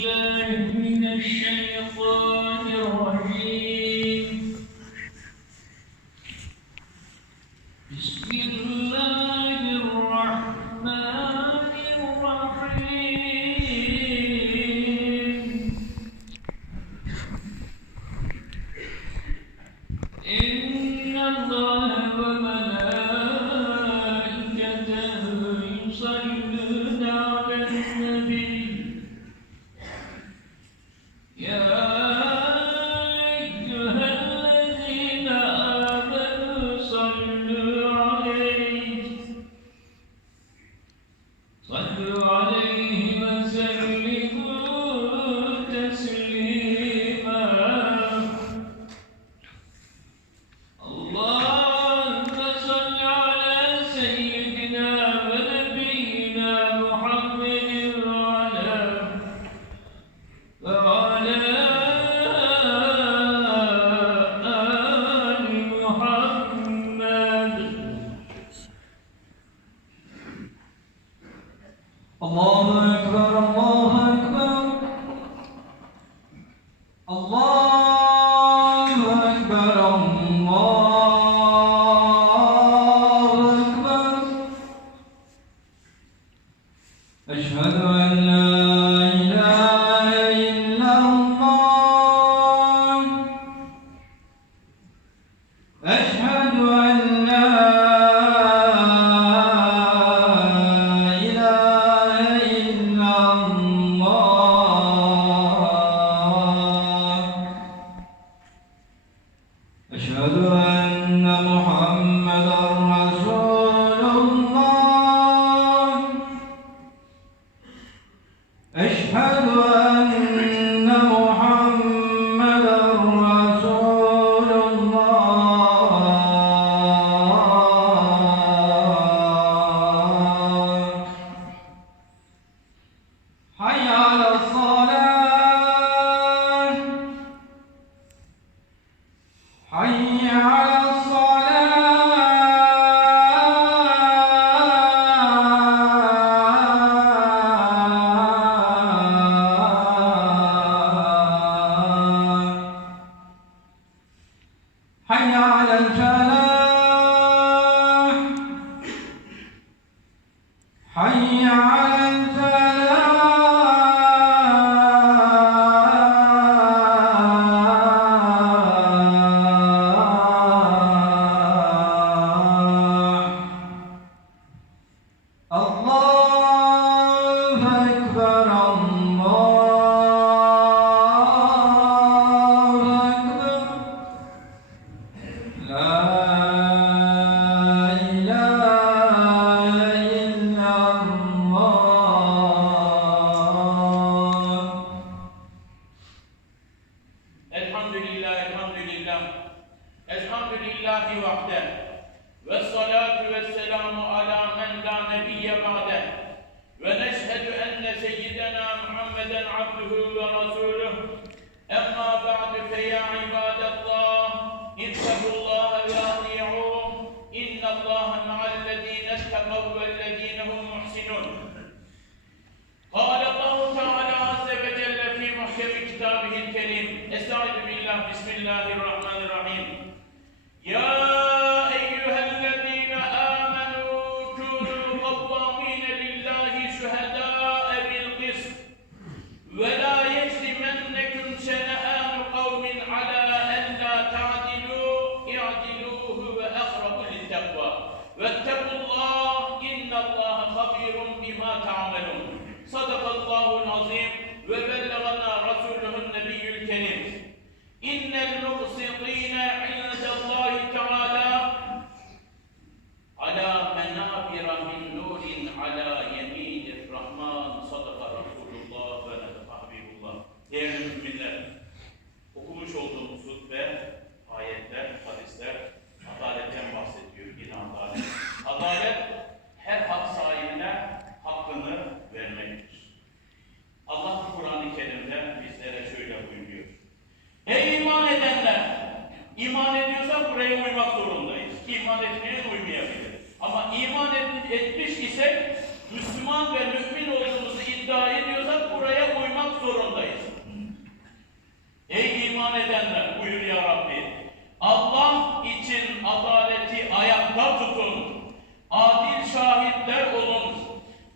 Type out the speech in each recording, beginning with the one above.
一个人的身影。 머물 그런 머 بسم الله الرحمن الرحيم. يا أيها الذين آمنوا كونوا قوامين لله شهداء بالقسط. ولا يجرمنكم شنآن قوم على أن لا تعدلوا اعدلوا هو للتقوى. واتقوا الله إن الله خبير بما تعملون. صدق الله العظيم. وبلغ Tingnan nyo İman ediyorsak buraya uymak zorundayız. İman etmeyiz uymayabilir. Ama iman et, etmiş ise Müslüman ve mümin olduğumuzu iddia ediyorsak buraya uymak zorundayız. Ey iman edenler buyur ya Rabbi. Allah için adaleti ayakta tutun. Adil şahitler olun.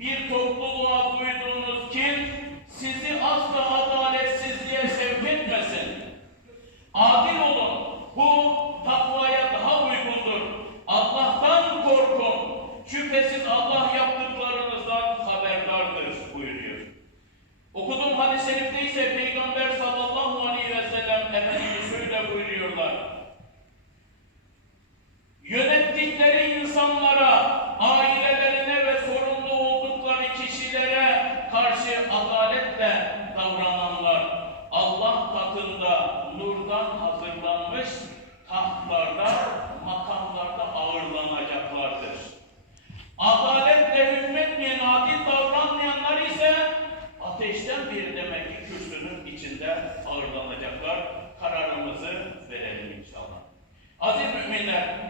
Bir topluluğa duyduğunuz kin sizi asla adaletsizliğe sevk etmesin. Adil olun. Bu takvaya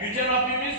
müminler, Yüce Rabbimiz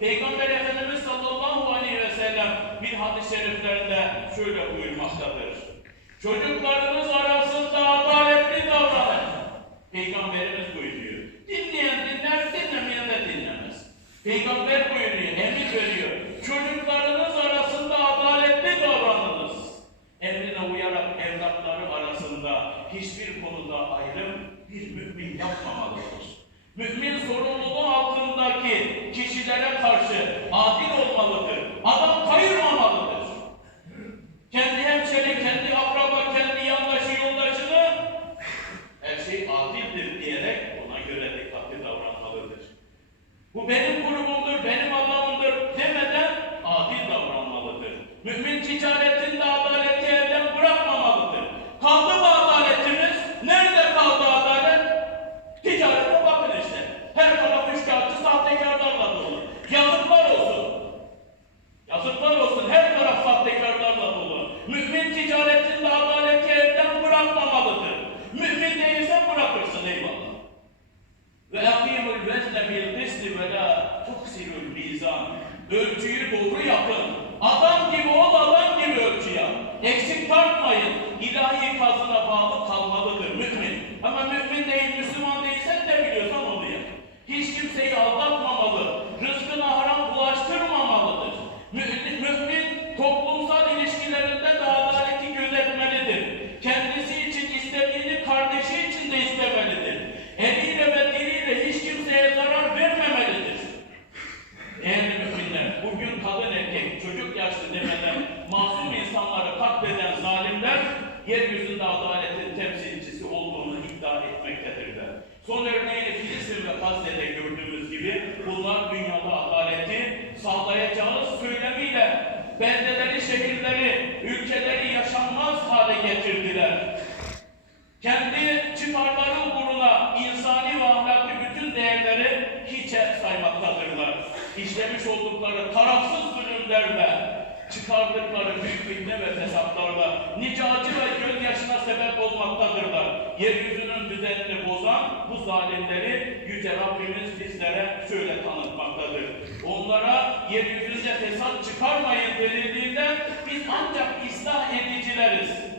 Peygamber Efendimiz sallallahu aleyhi ve sellem bir hadis-i şeriflerinde şöyle buyurmaktadır. Çocuklarınız arasında adaletli davranın. Peygamberimiz buyuruyor. Dinleyen dinler, dinlemeyen de dinlemez. Peygamber buyuruyor, emir veriyor. Çocuklarınız arasında adaletli davranınız. Emrine uyarak evlatları arasında hiçbir konuda ayrım bir mümin yapmamalıdır. Mümin sorumluluğu altındaki kişilere karşı adil olmalıdır. Adam kayırmamalıdır. Akimul vezne bil kısti ve la tuksirul mizan. Ölçüyü doğru yapın. Adam gibi ol, adam gibi ölçü yap. Eksik tartmayın. İlahi kazına bağlı kalmalıdır mümin. Ama mümin değil, Müslüman değilsen de biliyorsan onu yap. Hiç kimseyi aldatmamalı. Hale getirdiler. Kendi çıkarları uğruna insani ve ahlaki bütün değerleri hiçe saymaktadırlar. İşlemiş oldukları tarafsız zulümlerle, çıkardıkları büyük fitne ve fesatlarla nice acı ve gözyaşına sebep olmaktadırlar. Yeryüzünün düzenini bozan bu zalimleri Yüce Rabbimiz bizlere şöyle tanıtmaktadır. Onlara yeryüzünde fesat çıkarmayın denildiğinde biz ancak ıslah edicileriz.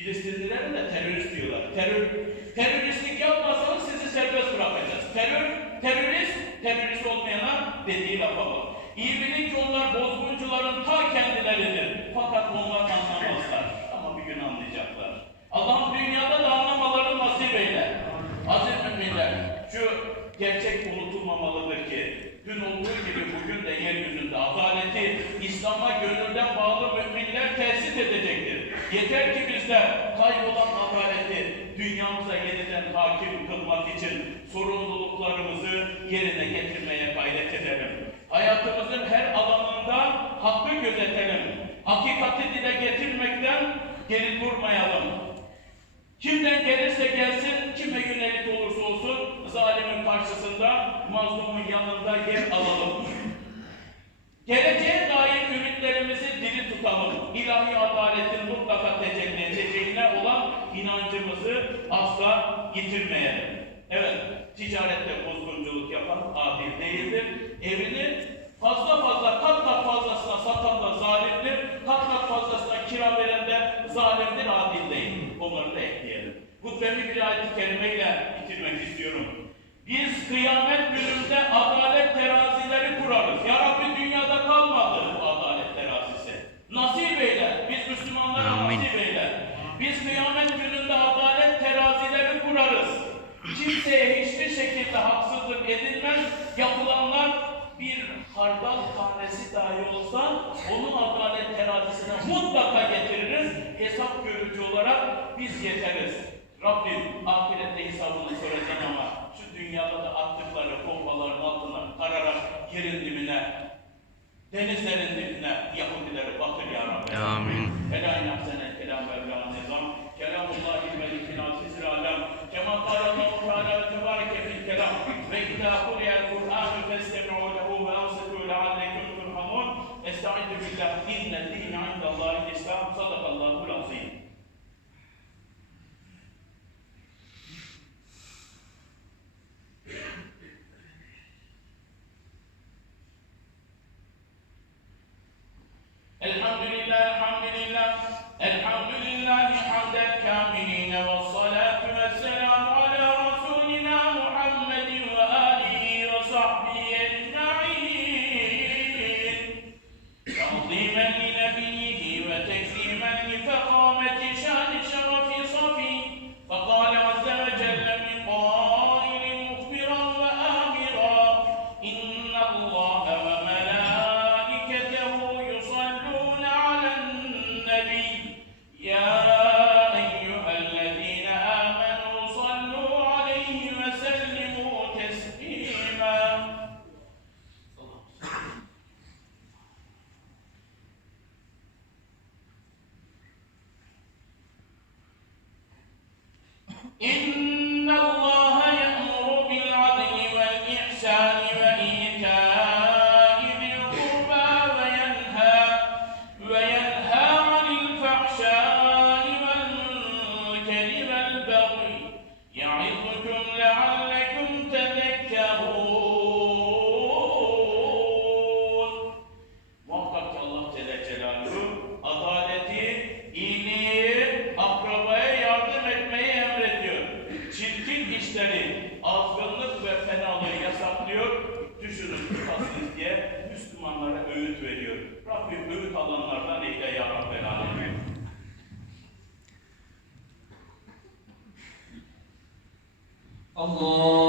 Filistinlilere de terörist diyorlar. Terör, teröristlik yapmasanız sizi serbest bırakacağız. Terör, terörist, terörist olmayana dediği lafa bak. İyi bilin ki onlar bozguncuların ta kendileridir. Fakat onlar anlamazlar. Ama bir gün anlayacaklar. Allah'ın dünyada da anlamaları nasip eyle. Aziz müminler, şu gerçek unutulmamalıdır ki dün olduğu gibi bugün de yeryüzünde adaleti İslam'a gönülden bağlı müminler tesis edin. Yeter ki bizler kaybolan adaleti dünyamıza yeniden hakim kılmak için sorumluluklarımızı yerine getirmeye gayret edelim. Hayatımızın her alanında hakkı gözetelim. Hakikati dile getirmekten geri durmayalım. Kimden gelirse gelsin, kime yönelik olursa olsun zalimin karşısında, mazlumun yanında yer alalım. Geleceğe dair ümitlerimizi diri tutalım. İlahi adaletin mutlaka tecelli edeceğine olan inancımızı asla yitirmeyelim. Evet, ticarette bozgunculuk yapan adil değildir. Evini fazla fazla, kat kat fazlasına satan da zalimdir. Kat kat fazlasına kira veren de zalimdir, adil değil. Onları da ekleyelim. Hutbemi bir ayet-i kerimeyle bitirmek istiyorum. Biz kıyamet gününde adalet terazileri kurarız. Ya Rabbi dünyada kalmadı bu adalet terazisi. Nasip eyle. Biz Müslümanlara Amin. nasip eyle. Biz kıyamet gününde adalet terazileri kurarız. Kimseye hiçbir şekilde haksızlık edilmez. Yapılanlar bir hardal tanesi dahi olsa onu adalet terazisine mutlaka getiririz. Hesap görücü olarak biz yeteriz. Rabbim ahirette hesabını soracaksın ama şu dünyada da attıkları bombaların altına kararak yerin dibine, denizlerin dibine Yahudileri batır ya Rabbi. Amin. Helal nafsene kelam ve evla nizam. Kelamullahi melikil azizil alem. Kema kâle Allahu Teala ve tebareke fil kelam. Ve idâ kuriyel Kur'ânu festemi'û lehu ve ansetû leallekum turhamun. Estaizu billah. İnne dîne indallâhi islam. Sadakallâhul الله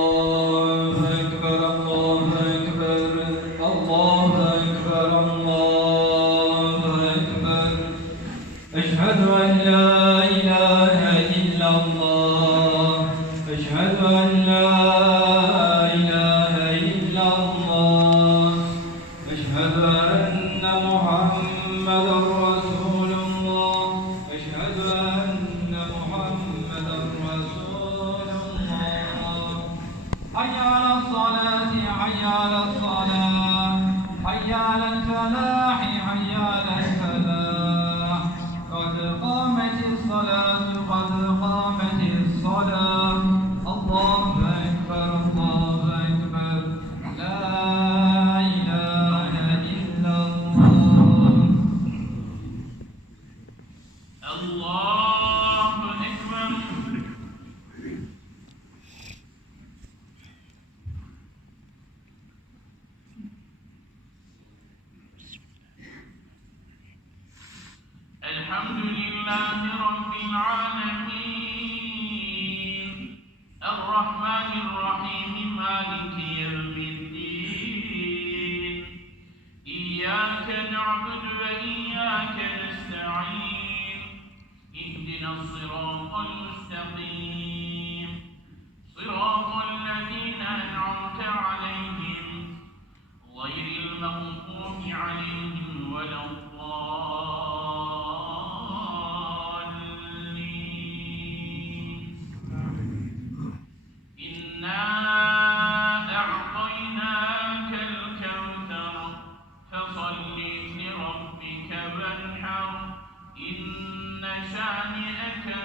شانئك